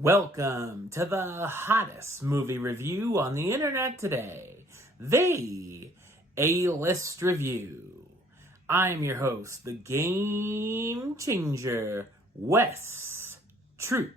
Welcome to the hottest movie review on the internet today, the A-List Review. I'm your host, the Game Changer, Wes Troop.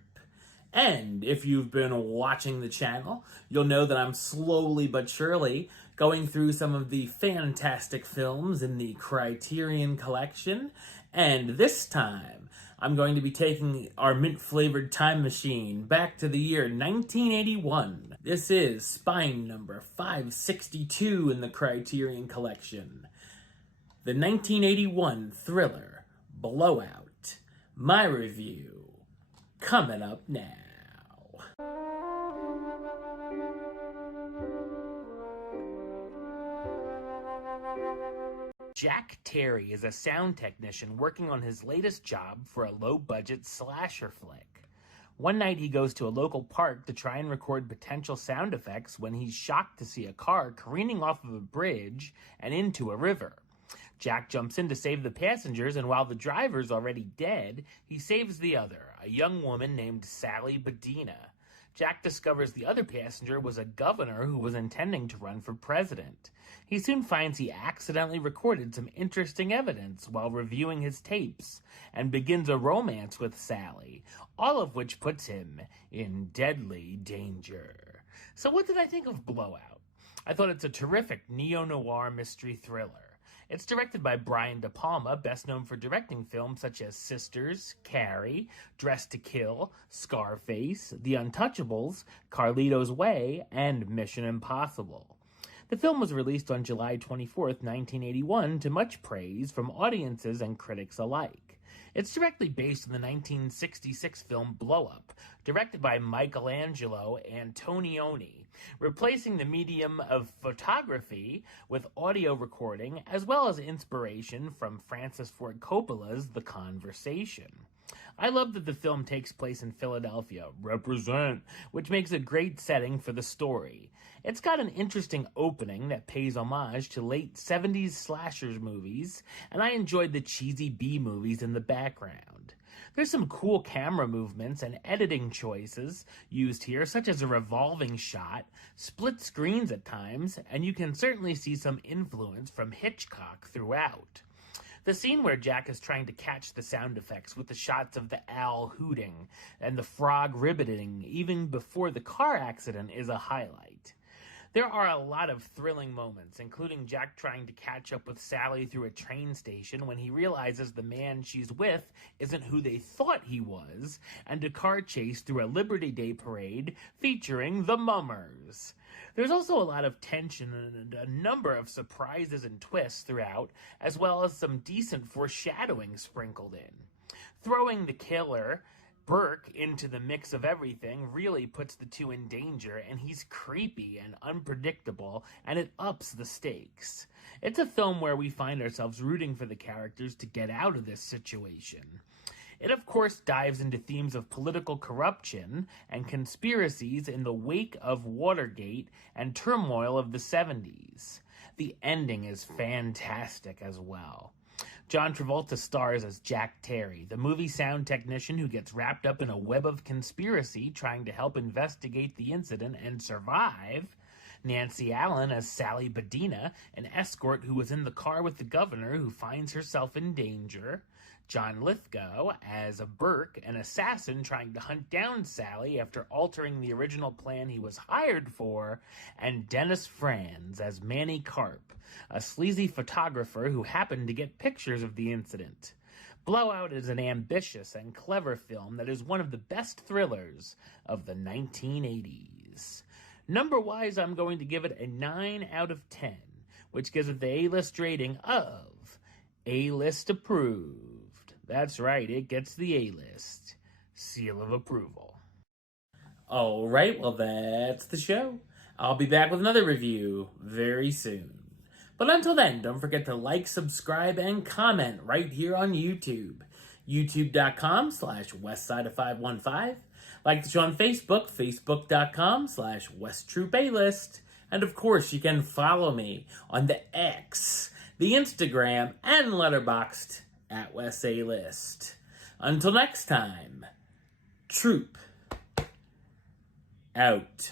And if you've been watching the channel, you'll know that I'm slowly but surely going through some of the fantastic films in the Criterion Collection. And this time, I'm going to be taking our mint-flavored time machine back to the year 1981. This is spine number 562 in the Criterion Collection. The 1981 thriller, Blowout. My review, coming up now. Jack Terry is a sound technician working on his latest job for a low-budget slasher flick. One night he goes to a local park to try and record potential sound effects when he's shocked to see a car careening off of a bridge and into a river. Jack jumps in to save the passengers, and while the driver's already dead, he saves the other, a young woman named Sally Bedina. Jack discovers the other passenger was a governor who was intending to run for president. He soon finds he accidentally recorded some interesting evidence while reviewing his tapes, and begins a romance with Sally, all of which puts him in deadly danger. So what did I think of Blowout? I thought it's a terrific neo-noir mystery thriller. It's directed by Brian De Palma, best known for directing films such as Sisters, Carrie, Dressed to Kill, Scarface, The Untouchables, Carlito's Way, and Mission Impossible. The film was released on July 24th, 1981, to much praise from audiences and critics alike. It's directly based on the 1966 film Blow Up, directed by Michelangelo Antonioni, replacing the medium of photography with audio recording, as well as inspiration from Francis Ford Coppola's The Conversation. I love that the film takes place in Philadelphia, represent, which makes a great setting for the story. It's got an interesting opening that pays homage to late 70s slashers movies, and I enjoyed the cheesy B-movies in the background. There's some cool camera movements and editing choices used here, such as a revolving shot, split screens at times, and you can certainly see some influence from Hitchcock throughout. The scene where Jack is trying to catch the sound effects with the shots of the owl hooting and the frog ribbiting even before the car accident is a highlight. There are a lot of thrilling moments, including Jack trying to catch up with Sally through a train station when he realizes the man she's with isn't who they thought he was, and a car chase through a Liberty Day parade featuring the Mummers. There's also a lot of tension and a number of surprises and twists throughout, as well as some decent foreshadowing sprinkled in. Throwing the killer Burke into the mix of everything really puts the two in danger, and he's creepy and unpredictable, and it ups the stakes. It's a film where we find ourselves rooting for the characters to get out of this situation. It, of course, dives into themes of political corruption and conspiracies in the wake of Watergate and turmoil of the 70s. The ending is fantastic as well. John Travolta stars as Jack Terry, the movie sound technician who gets wrapped up in a web of conspiracy trying to help investigate the incident and survive. Nancy Allen as Sally Bedina, an escort who was in the car with the governor who finds herself in danger. John Lithgow as a Burke, an assassin trying to hunt down Sally after altering the original plan he was hired for. And Dennis Franz as Manny Karp, a sleazy photographer who happened to get pictures of the incident. Blowout is an ambitious and clever film that is one of the best thrillers of the 1980s. Number-wise, I'm going to give it a 9 out of 10, which gives it the A-list rating of A-list approved. That's right, it gets the A-list seal of approval. Alright, well that's the show. I'll be back with another review very soon. But until then, don't forget to like, subscribe, and comment right here on YouTube. youtube.com/westside515. Like the show on Facebook, facebook.com/WestTroopAlist. And of course, you can follow me on the X, the Instagram, and Letterboxd at WesAList. Until next time, Troop. out.